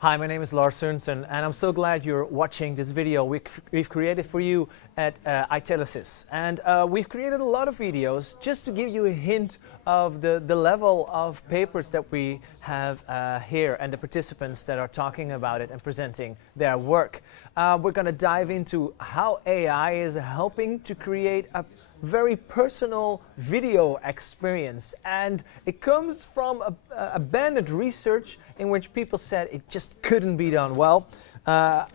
Hi, my name is Lars Sørensen, and I'm so glad you're watching this video we've created for you at IEEE. And we've created a lot of videos just to give you a hint of the level of papers that we have here and the participants that are talking about it and presenting their work. We're going to dive into how AI is helping to create a very personal video experience, and it comes from abandoned research in which people said it just couldn't be done. Well,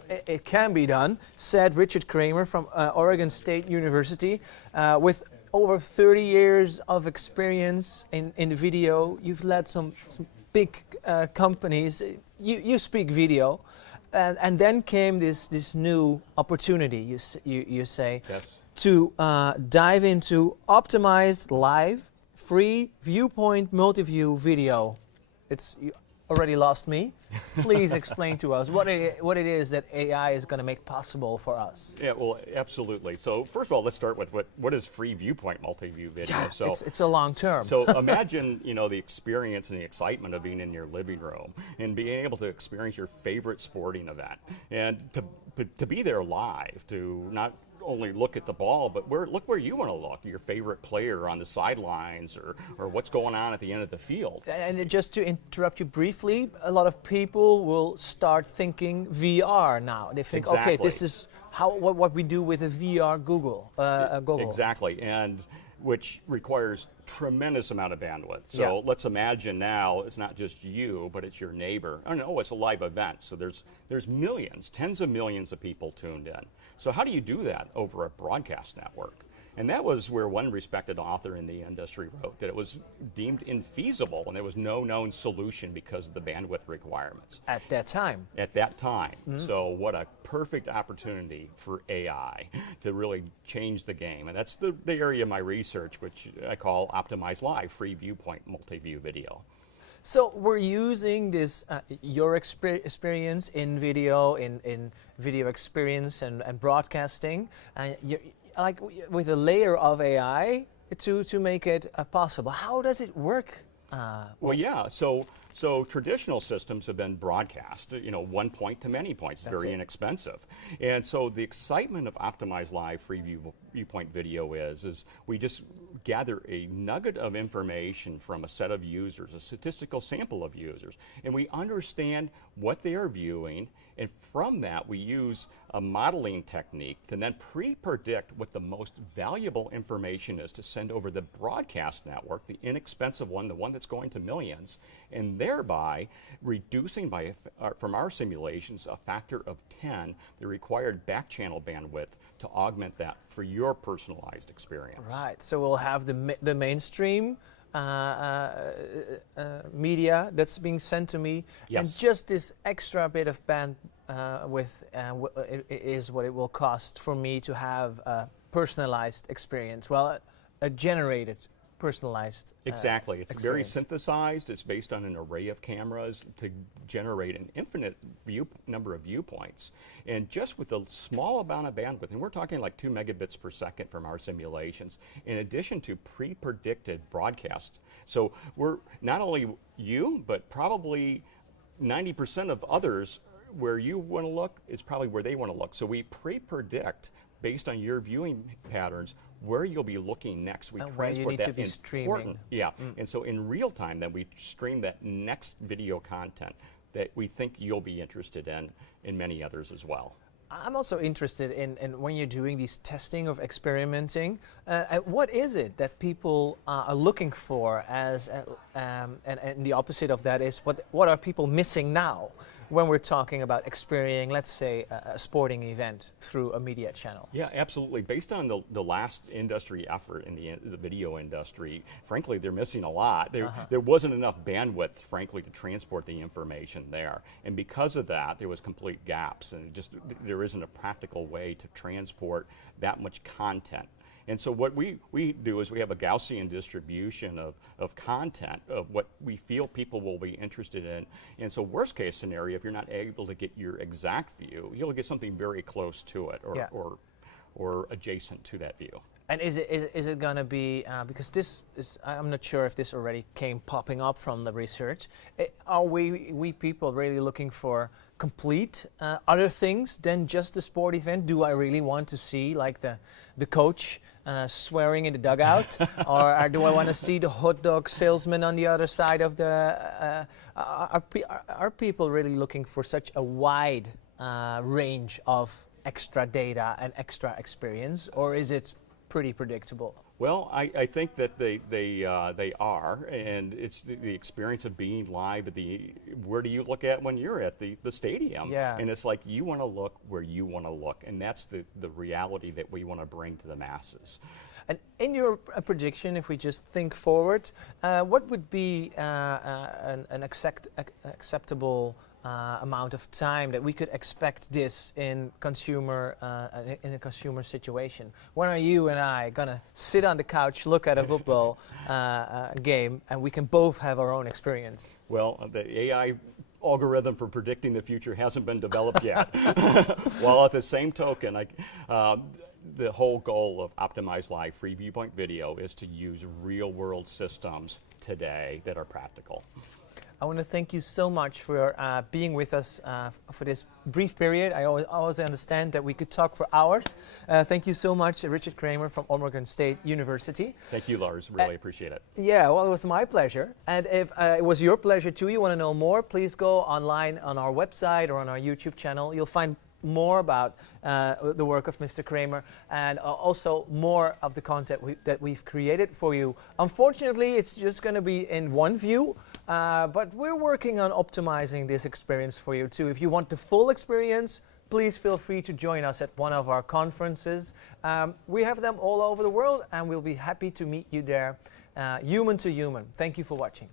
it can be done, said Richard Kramer from Oregon State University. With over 30 years of experience in the video, you've led some big companies. You speak video, and then came this new opportunity. You say. Yes. To dive into optimized live free viewpoint multi-view video. You already lost me. Please explain to us what it is that AI is going to make possible for us. Yeah, well, absolutely. So first of all, let's start with what is free viewpoint multi-view video. Yeah, so it's a long term. So imagine the experience and the excitement of being in your living room and being able to experience your favorite sporting event, and to be there live, to not only look at the ball, but look where you want to look, your favorite player on the sidelines, or what's going on at the end of the field. And just to interrupt you briefly, a lot of people will start thinking VR now. They think, exactly. Okay, this is what we do with a VR Google. Exactly, and which requires tremendous amount of bandwidth. So let's imagine now it's not just you, but it's your neighbor. Oh no, it's a live event. So there's millions, tens of millions of people tuned in. So how do you do that over a broadcast network? And that was where one respected author in the industry wrote that it was deemed infeasible and there was no known solution because of the bandwidth requirements. At that time. At that time. Mm-hmm. So what a perfect opportunity for AI to really change the game. And that's the area of my research, which I call optimized live, free viewpoint, multi-view video. So we're using this, your experience in video, in video experience and broadcasting, like with a layer of AI to make it possible. How does it work? Well, yeah. So traditional systems have been broadcast, one point to many points, very inexpensive. And so the excitement of optimized live free viewpoint video is we just gather a nugget of information from a set of users, a statistical sample of users, and we understand what they are viewing, and from that we use a modeling technique to then pre-predict what the most valuable information is to send over the broadcast network, the inexpensive one, the one that's going to millions, and thereby reducing from our simulations a factor of 10 the required back channel bandwidth to augment that for your personalized experience. Right, so we'll have the mainstream media that's being sent to me, yes. And just this extra bit of bandwidth is what it will cost for me to have a personalized experience. Well, a generated personalized exactly. It's experience. very synthesized. It's based on an array of cameras to generate an infinite number of viewpoints. And just with a small amount of bandwidth, and we're talking like 2 megabits per second from our simulations, in addition to pre-predicted broadcast. So we're not only you, but probably 90% of others where you want to look is probably where they want to look. So we pre-predict based on your viewing patterns where you'll be looking next. We and where you need to be streaming. Yeah, and so in real time then we stream that next video content that we think you'll be interested in, and many others as well. I'm also interested in when you're doing these testing of experimenting, what is it that people are looking for as, and the opposite of that is what are people missing now when we're talking about experiencing, let's say, a sporting event through a media channel? Yeah, absolutely. Based on the last industry effort in the video industry, frankly, they're missing a lot. There wasn't enough bandwidth, frankly, to transport the information there. And because of that, there was complete gaps, and there isn't a practical way to transport that much content. And so what we do is we have a Gaussian distribution of content of what we feel people will be interested in. And so worst case scenario, if you're not able to get your exact view, you'll get something very close to it or adjacent to that view. And is it going to be, because this is, I'm not sure if this already came popping up from the research, are we people really looking for complete other things than just the sport event? Do I really want to see like the coach swearing in the dugout? Or do I want to see the hot dog salesman on the other side of the, are people really looking for such a wide range of extra data and extra experience, or is it pretty predictable? Well, I think that they are, and it's the experience of being live at where do you look at when you're at the stadium? Yeah. And it's like you want to look where you want to look, and that's the reality that we want to bring to the masses. And in your prediction, if we just think forward, what would be an acceptable amount of time that we could expect this in a consumer situation? When are you and I gonna sit on the couch, look at a football game, and we can both have our own experience? Well, the AI algorithm for predicting the future hasn't been developed yet. While at the same token, the whole goal of Optimized Live Free Viewpoint Video is to use real-world systems today that are practical. I want to thank you so much for being with us for this brief period. I always understand that we could talk for hours. Thank you so much, Richard Kramer from Oregon State University. Thank you, Lars. Really appreciate it. Yeah, well, it was my pleasure. And if it was your pleasure too, you want to know more, please go online on our website or on our YouTube channel. You'll find more about the work of Mr. Kramer and also more of the content that we've created for you. Unfortunately, it's just going to be in one view, but we're working on optimizing this experience for you too. If you want the full experience, please feel free to join us at one of our conferences. We have them all over the world, and we'll be happy to meet you there, human to human. Thank you for watching.